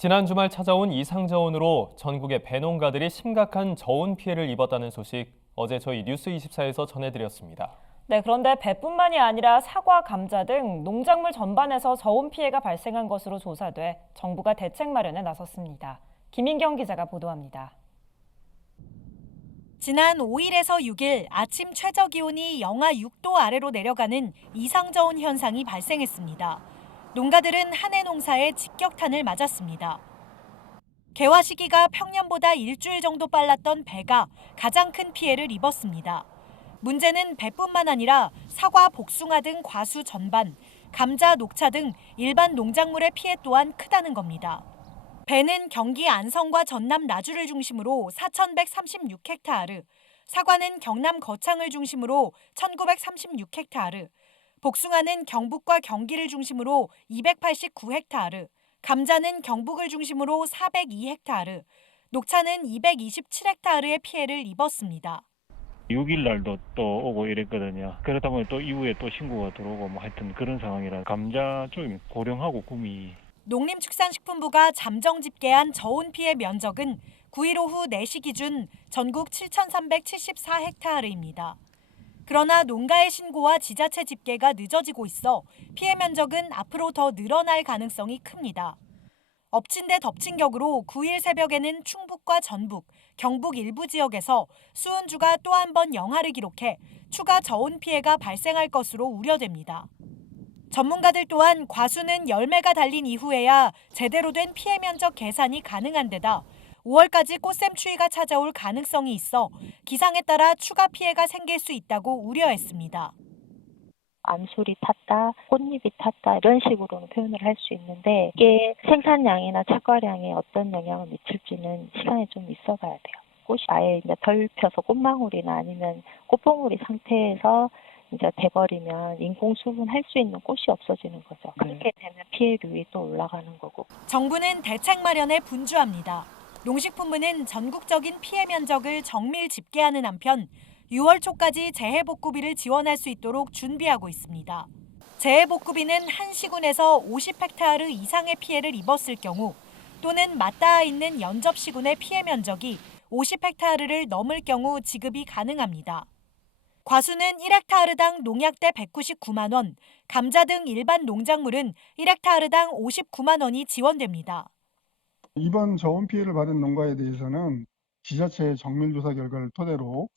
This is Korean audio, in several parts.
지난 주말 찾아온 이상저온으로 전국의 배농가들이 심각한 저온 피해를 입었다는 소식 어제 저희 뉴스24에서 전해드렸습니다. 네, 그런데 배뿐만이 아니라 사과, 감자 등 농작물 전반에서 저온 피해가 발생한 것으로 조사돼 정부가 대책 마련에 나섰습니다. 김인경 기자가 보도합니다. 지난 5일에서 6일 아침 최저 기온이 영하 6도 아래로 내려가는 이상저온 현상이 발생했습니다. 농가들은 한 해 농사에 직격탄을 맞았습니다. 개화 시기가 평년보다 일주일 정도 빨랐던 배가 가장 큰 피해를 입었습니다. 문제는 배뿐만 아니라 사과, 복숭아 등 과수 전반, 감자, 녹차 등 일반 농작물의 피해 또한 크다는 겁니다. 배는 경기 안성과 전남 나주를 중심으로 4,136헥타르, 사과는 경남 거창을 중심으로 1,936헥타르, 복숭아는 경북과 경기를 중심으로 289헥타르, 감자는 경북을 중심으로 402헥타르, 녹차는 227헥타르의 피해를 입었습니다. 6일 날도 또 오고 이랬거든요. 그러다 보니 또 이후에 또 신고가 들어오고 뭐 하여튼 그런 상황이라 감자 쪽이 고령하고 구미. 농림축산식품부가 잠정 집계한 저온 피해 면적은 9일 오후 4시 기준 전국 7,374헥타르입니다. 그러나 농가의 신고와 지자체 집계가 늦어지고 있어 피해 면적은 앞으로 더 늘어날 가능성이 큽니다. 엎친 데 덮친 격으로 9일 새벽에는 충북과 전북, 경북 일부 지역에서 수온주가 또 한 번 영하를 기록해 추가 저온 피해가 발생할 것으로 우려됩니다. 전문가들 또한 과수는 열매가 달린 이후에야 제대로 된 피해 면적 계산이 가능한 데다 5월까지 꽃샘 추위가 찾아올 가능성이 있어 기상에 따라 추가 피해가 생길 수 있다고 우려했습니다. 암술이 탔다, 꽃잎이 탔다 이런 식으로는 표현을 할 수 있는데 이게 생산량이나 착과량에 어떤 영향을 미칠지는 시간이 좀 있어 봐야 돼요. 꽃이 아예 이제 덜 펴서 꽃망울이나 아니면 꽃봉오리 상태에서 이제 돼버리면 인공 수분할 수 있는 꽃이 없어지는 거죠. 그렇게 되면 피해율이 또 올라가는 거고. 정부는 대책 마련에 분주합니다. 농식품부는 전국적인 피해 면적을 정밀 집계하는 한편 6월 초까지 재해복구비를 지원할 수 있도록 준비하고 있습니다. 재해복구비는 한 시군에서 50헥타르 이상의 피해를 입었을 경우 또는 맞닿아 있는 연접시군의 피해 면적이 50헥타르를 넘을 경우 지급이 가능합니다. 과수는 1헥타르당 농약대 199만 원, 감자 등 일반 농작물은 1헥타르당 59만 원이 지원됩니다. 이번 저온 피해를 받은 농가에 대해서는 지자체의 정밀조사 결과를 토대로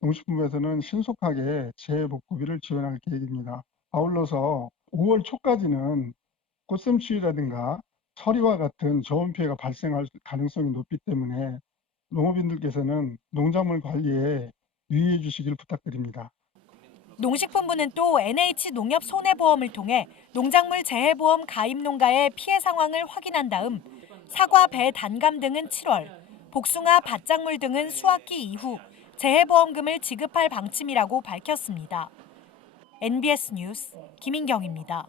농식품부에서는 신속하게 재해복구비를 지원할 계획입니다. 아울러서 5월 초까지는 꽃샘추위라든가 서리와 같은 저온 피해가 발생할 가능성이 높기 때문에 농업인들께서는 농작물 관리에 유의해 주시길 부탁드립니다. 농식품부는 또 NH농협손해보험을 통해 농작물 재해보험 가입 농가의 피해 상황을 확인한 다음 사과, 배, 단감 등은 7월, 복숭아, 밭작물 등은 수확기 이후 재해보험금을 지급할 방침이라고 밝혔습니다. NBS 뉴스 김인경입니다.